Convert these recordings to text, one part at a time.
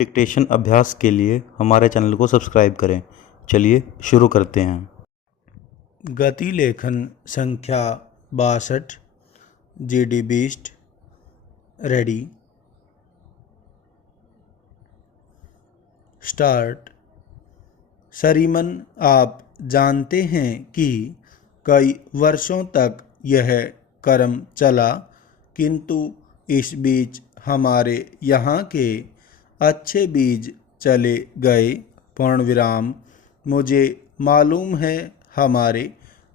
Dictation अभ्यास के लिए हमारे चैनल को सब्सक्राइब करें। चलिए शुरू करते हैं। गति लेखन संख्या 62 GD बीस्ट रेडी स्टार्ट। सरीमन, आप जानते हैं कि कई वर्षों तक यह क्रम चला, किंतु इस बीच हमारे यहाँ के अच्छे बीज चले गए। पूर्णविराम। मुझे मालूम है हमारे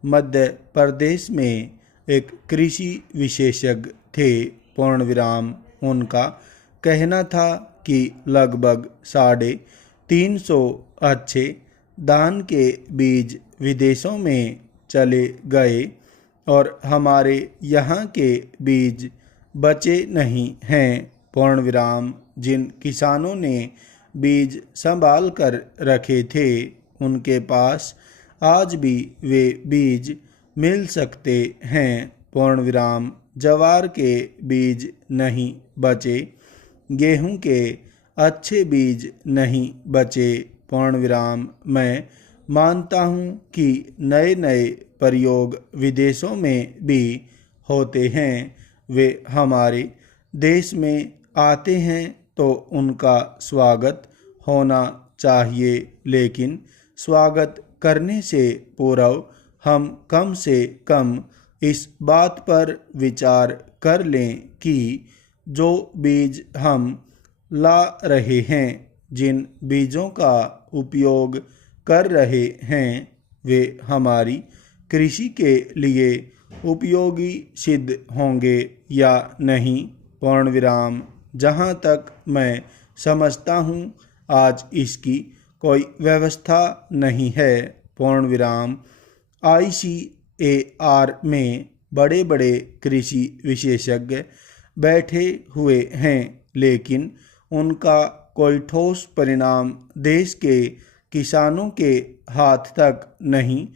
मध्य प्रदेश में एक कृषि विशेषज्ञ थे। पूर्णविराम। उनका कहना था कि लगभग 350 अच्छे धान के बीज विदेशों में चले गए और हमारे यहाँ के बीज बचे नहीं हैं। पूर्णविराम। जिन किसानों ने बीज संभाल कर रखे थे, उनके पास आज भी वे बीज मिल सकते हैं। पूर्णविराम। ज्वार के बीज नहीं बचे, गेहूं के अच्छे बीज नहीं बचे। पूर्णविराम। मैं मानता हूं कि नए नए प्रयोग विदेशों में भी होते हैं। वे हमारे देश में आते हैं तो उनका स्वागत होना चाहिए, लेकिन स्वागत करने से पूर्व हम कम से कम इस बात पर विचार कर लें कि जो बीज हम ला रहे हैं, जिन बीजों का उपयोग कर रहे हैं, वे हमारी कृषि के लिए उपयोगी सिद्ध होंगे या नहीं। पूर्णविराम। जहाँ तक मैं समझता हूँ, आज इसकी कोई व्यवस्था नहीं है। पूर्णविराम। ICAR में बड़े बड़े कृषि विशेषज्ञ बैठे हुए हैं, लेकिन उनका कोई ठोस परिणाम देश के किसानों के हाथ तक नहीं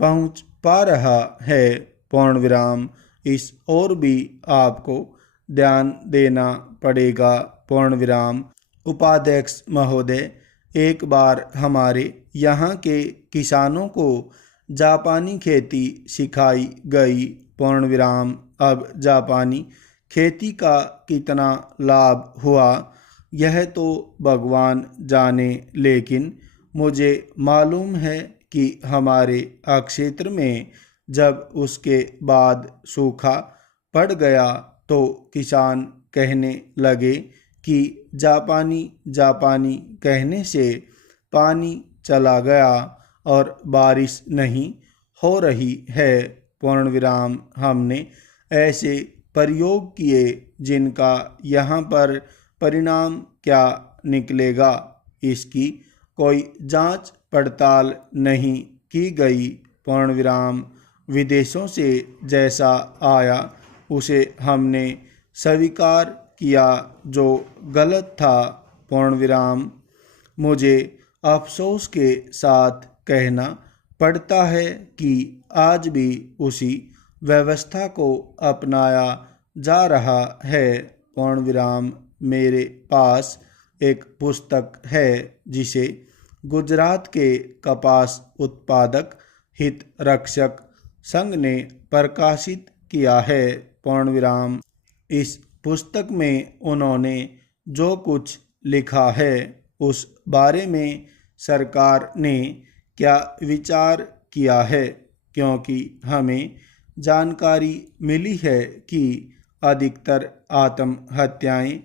पहुंच पा रहा है। पूर्णविराम। इस ओर भी आपको ध्यान देना पड़ेगा। पूर्णविराम। उपाध्यक्ष महोदय, एक बार हमारे यहाँ के किसानों को जापानी खेती सिखाई गई। पूर्णविराम। अब जापानी खेती का कितना लाभ हुआ, यह तो भगवान जाने, लेकिन मुझे मालूम है कि हमारे क्षेत्र में जब उसके बाद सूखा पड़ गया तो किसान कहने लगे कि जापानी जापानी कहने से पानी चला गया और बारिश नहीं हो रही है। पूर्णविराम। हमने ऐसे प्रयोग किए जिनका यहाँ पर परिणाम क्या निकलेगा, इसकी कोई जांच पड़ताल नहीं की गई। पूर्णविराम। विदेशों से जैसा आया उसे हमने स्वीकार किया, जो गलत था। पूर्णविराम। मुझे अफसोस के साथ कहना पड़ता है कि आज भी उसी व्यवस्था को अपनाया जा रहा है। पूर्णविराम। मेरे पास एक पुस्तक है जिसे गुजरात के कपास उत्पादक हित रक्षक संघ ने प्रकाशित किया है। पूर्णविराम। इस पुस्तक में उन्होंने जो कुछ लिखा है उस बारे में सरकार ने क्या विचार किया है, क्योंकि हमें जानकारी मिली है कि अधिकतर आत्महत्याएं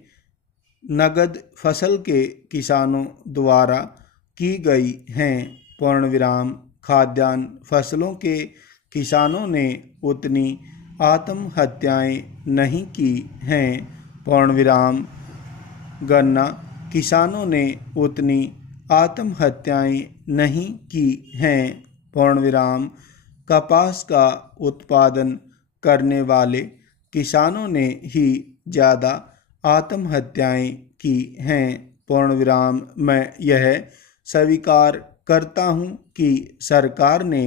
नगद फसल के किसानों द्वारा की गई हैं। पूर्णविराम। खाद्यान्न फसलों के किसानों ने उतनी आत्महत्याएं नहीं की हैं। पूर्णविराम। गन्ना किसानों ने उतनी आत्महत्याएं नहीं की हैं। पूर्णविराम। कपास का उत्पादन करने वाले किसानों ने ही ज़्यादा आत्महत्याएं की हैं। पूर्णविराम। मैं यह स्वीकार करता हूं कि सरकार ने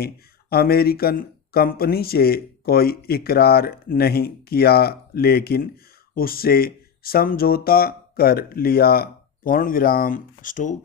अमेरिकन कंपनी से कोई इकरार नहीं किया, लेकिन उससे समझौता कर लिया। पूर्ण विराम स्टॉप।